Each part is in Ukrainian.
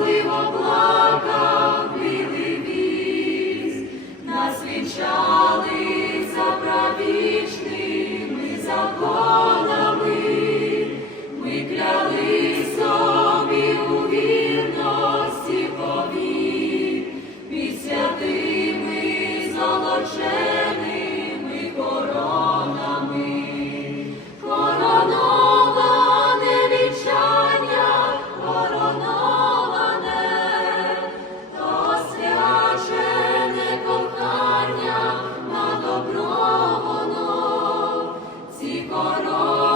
щасливо плакав білий вісь, нас вінчали за правічними законами. Lord.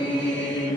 Ти,